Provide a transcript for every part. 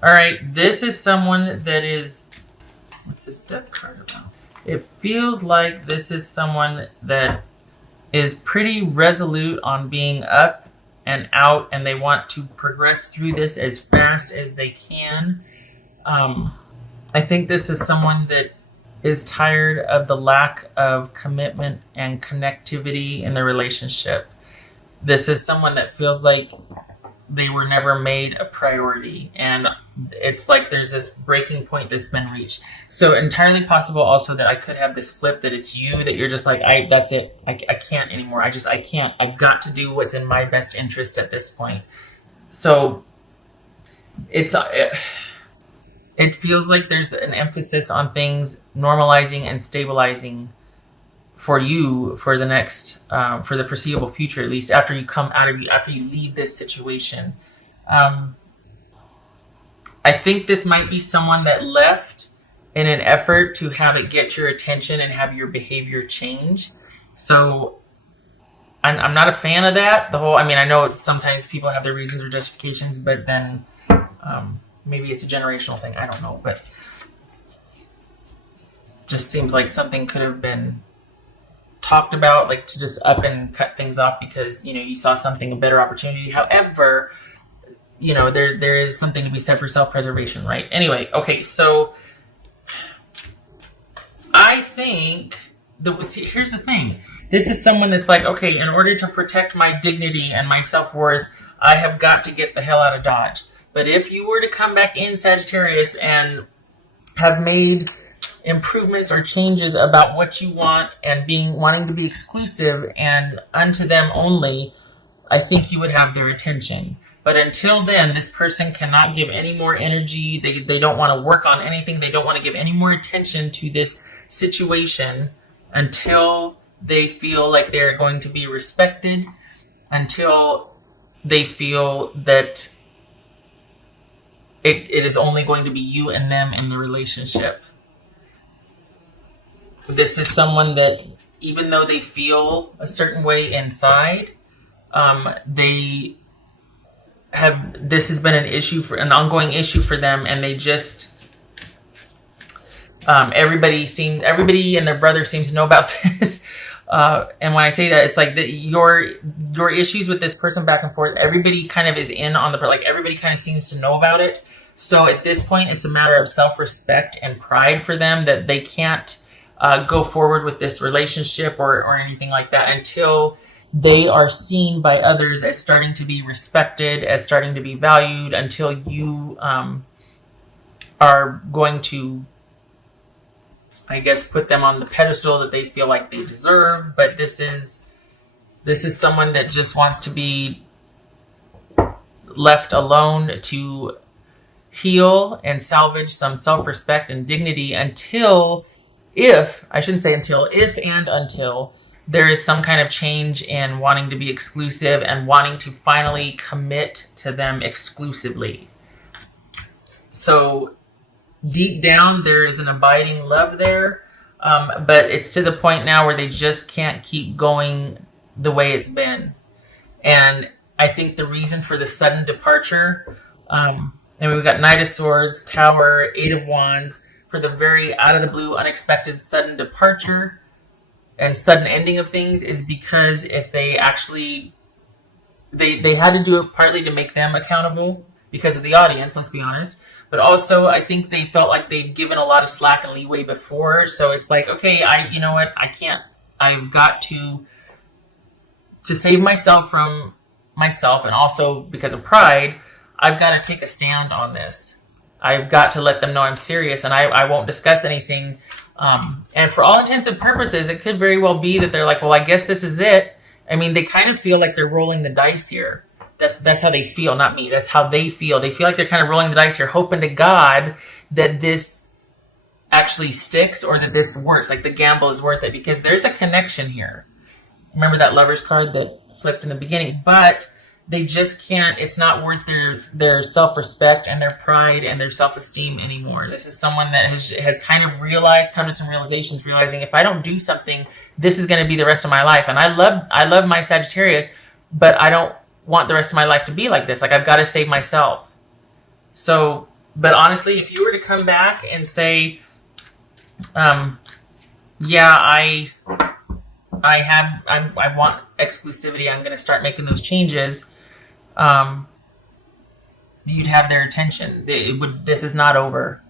All right, this is someone that is, what's this death card about? It feels like this is someone that is pretty resolute on being up and out, and they want to progress through this as fast as they can. I think this is someone that is tired of the lack of commitment and connectivity in the relationship. This is someone that feels like they were never made a priority, and it's like there's this breaking point that's been reached. So entirely possible also that I could have this flip, that it's you, that you're just like, that's it, I can't anymore, I can't, I've got to do what's in my best interest at this point. So it feels like there's an emphasis on things normalizing and stabilizing for you for the next, for the foreseeable future, at least after you come out of after you leave this situation. I think this might be someone that left in an effort to have it get your attention and have your behavior change. So I'm not a fan of that. I know sometimes people have their reasons or justifications, but then maybe it's a generational thing. I don't know, but just seems like something could have been talked about, like to just up and cut things off because, you saw something, a better opportunity. However, there is something to be said for self-preservation, right? Anyway, okay, so I think here's the thing. This is someone that's like, okay, in order to protect my dignity and my self-worth, I have got to get the hell out of Dodge. But if you were to come back in, Sagittarius, and have made improvements or changes about what you want and wanting to be exclusive and unto them only, I think you would have their attention. But until then, this person cannot give any more energy. They don't want to work on anything. They don't want to give any more attention to this situation until they feel like they're going to be respected, until they feel that it is only going to be you and them in the relationship. This is someone that, even though they feel a certain way inside, this has been an ongoing issue for them, and they just, everybody and their brother seems to know about this. And when I say that, it's like your issues with this person back and forth, everybody kind of is in on everybody kind of seems to know about it. So at this point, it's a matter of self-respect and pride for them that they can't go forward with this relationship or anything like that until they are seen by others as starting to be respected, as starting to be valued, until you are going to, I guess, put them on the pedestal that they feel like they deserve. But this is someone that just wants to be left alone to heal and salvage some self-respect and dignity until there is some kind of change in wanting to be exclusive and wanting to finally commit to them exclusively. So deep down, there is an abiding love there, but it's to the point now where they just can't keep going the way it's been. And I think the reason for the sudden departure, and we've got Knight of Swords, Tower, Eight of Wands, for the very out of the blue, unexpected, sudden departure and sudden ending of things, is because if they actually, they had to do it partly to make them accountable because of the audience, let's be honest. But also, I think they felt like they'd given a lot of slack and leeway before. So it's like, okay, you know what? I can't, I've got to save myself from myself, and also because of pride, I've got to take a stand on this. I've got to let them know I'm serious, and I won't discuss anything. And for all intents and purposes, it could very well be that they're like, well, I guess this is it. I mean, they kind of feel like they're rolling the dice here. That's how they feel, not me. That's how they feel. They feel like they're kind of rolling the dice here, hoping to God that this actually sticks or that this works, like the gamble is worth it, because there's a connection here. Remember that Lover's card that flipped in the beginning? But they just can't, it's not worth their self-respect and their pride and their self-esteem anymore. This is someone that has kind of come to some realizations, realizing if I don't do something, this is going to be the rest of my life. And I love my Sagittarius, but I don't want the rest of my life to be like this. Like, I've got to save myself. So But honestly, if you were to come back and say, yeah, I want exclusivity, I'm going to start making those changes, you'd have their attention. This is not over.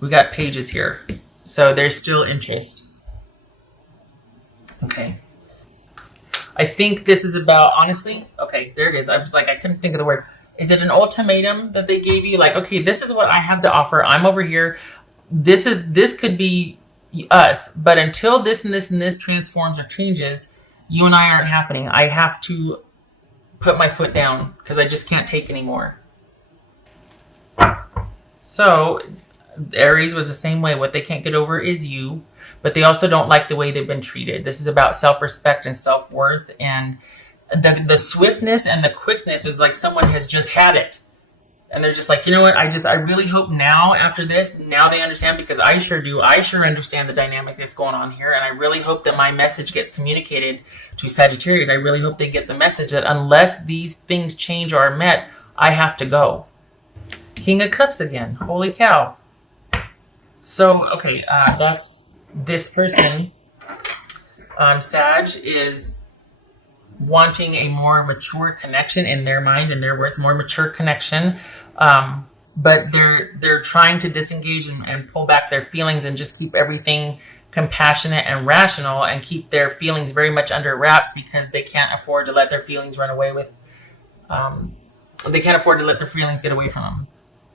We got pages here. So there's still interest. Okay. I think this is about, honestly, okay, there it is. I was like, I couldn't think of the word. Is it an ultimatum that they gave you? Like, okay, this is what I have to offer. I'm over here. This could be us, but until this and this and this transforms or changes, you and I aren't happening. I have to put my foot down because I just can't take anymore. So Aries was the same way. What they can't get over is you, but they also don't like the way they've been treated. This is about self-respect and self-worth, and the swiftness and the quickness is like someone has just had it. And they're just like, you know what? I really hope now after this, now they understand, because I sure do. I sure understand the dynamic that's going on here. And I really hope that my message gets communicated to Sagittarius. I really hope they get the message that unless these things change or are met, I have to go. King of Cups again. Holy cow. So, okay, that's this person, Sag, is wanting a more mature connection in their mind, in their words, more mature connection. But they're trying to disengage and pull back their feelings and just keep everything compassionate and rational and keep their feelings very much under wraps because they can't afford to let their feelings run away with, they can't afford to let their feelings get away from them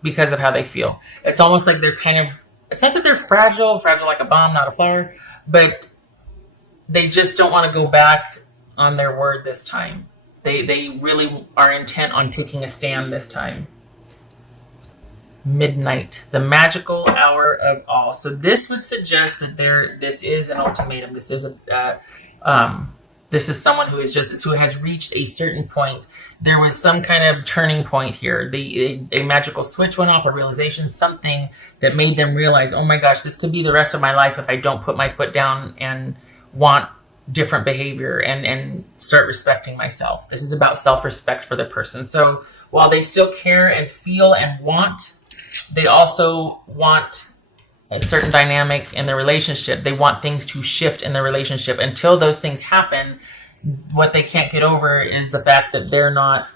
because of how they feel. It's almost like they're kind of, it's not that they're fragile like a bomb, not a flower, but they just don't want to go back on their word this time. They really are intent on taking a stand this time. Midnight, the magical hour of all. So this would suggest that this is an ultimatum. This is this is someone who has reached a certain point. There was some kind of turning point here. A magical switch went off, a realization, something that made them realize, oh my gosh, this could be the rest of my life if I don't put my foot down and want different behavior and start respecting myself. This is about self-respect for the person. So while they still care and feel and want, they also want a certain dynamic in the relationship. They want things to shift in the relationship. Until those things happen, what they can't get over is the fact that they're not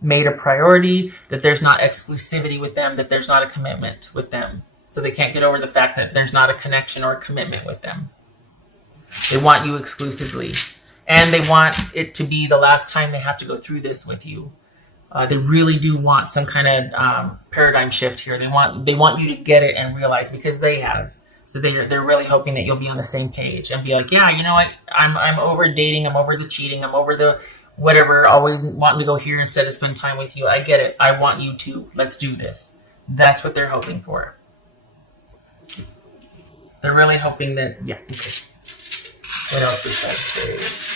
made a priority, that there's not exclusivity with them, that there's not a commitment with them. So they can't get over the fact that there's not a connection or a commitment with them. They want you exclusively. And they want it to be the last time they have to go through this with you. They really do want some kind of paradigm shift here. They want you to get it and realize, because they have. So they're really hoping that you'll be on the same page and be like, yeah, you know what? I'm over dating. I'm over the cheating. I'm over the whatever. Always wanting to go here instead of spend time with you. I get it. I want you to. Let's do this. That's what they're hoping for. They're really hoping that. Yeah. Okay. What else was Sagittarius?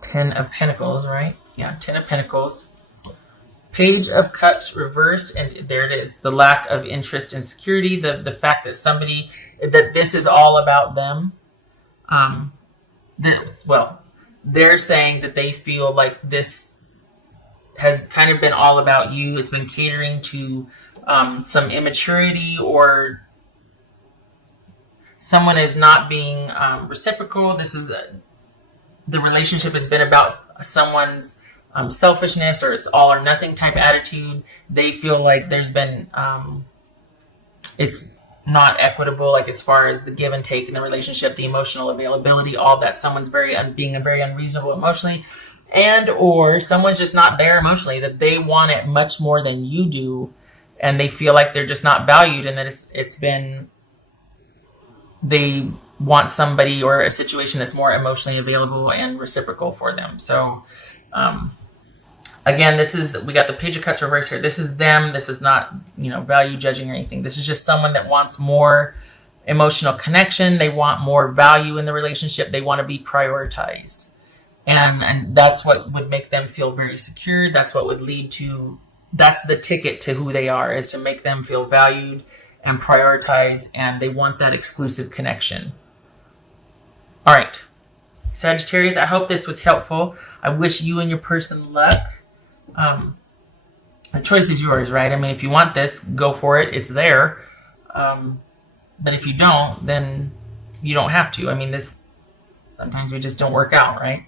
10 of Pentacles, right? Yeah, 10 of Pentacles. Page of Cups reversed, and there it is. The lack of interest and security, the fact that that this is all about them. They're saying that they feel like this has kind of been all about you. It's been catering to some immaturity, or someone is not being reciprocal. This is the relationship has been about someone's selfishness, or it's all or nothing type attitude. They feel like there's been it's not equitable, like as far as the give and take in the relationship, the emotional availability, all that. Someone's being very unreasonable emotionally, and or someone's just not there emotionally, that they want it much more than you do, and they feel like they're just not valued, and that they want somebody or a situation that's more emotionally available and reciprocal for them. So again, we got the Page of Cups reverse here. This is them. This is not, value judging or anything. This is just someone that wants more emotional connection. They want more value in the relationship. They want to be prioritized. And that's what would make them feel very secure. That's what would lead to, that's the ticket to who they are, is to make them feel valued and prioritize, and they want that exclusive connection. All right, Sagittarius, I hope this was helpful. I wish you and your person luck. The choice is yours, right? I mean, if you want this, go for it. It's there. But if you don't, then you don't have to. I mean, sometimes we just don't work out, right?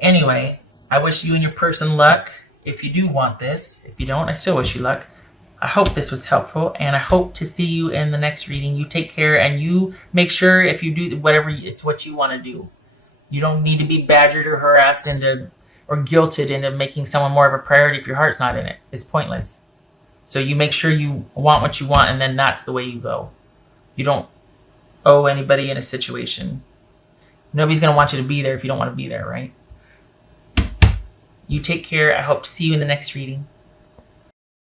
Anyway, I wish you and your person luck if you do want this. If you don't, I still wish you luck. I hope this was helpful, and I hope to see you in the next reading. You take care, and you make sure if you do whatever, it's what you want to do. You don't need to be badgered or harassed or guilted into making someone more of a priority if your heart's not in it. It's pointless. So you make sure you want what you want, and then that's the way you go. You don't owe anybody in a situation. Nobody's going to want you to be there if you don't want to be there, right? You take care. I hope to see you in the next reading.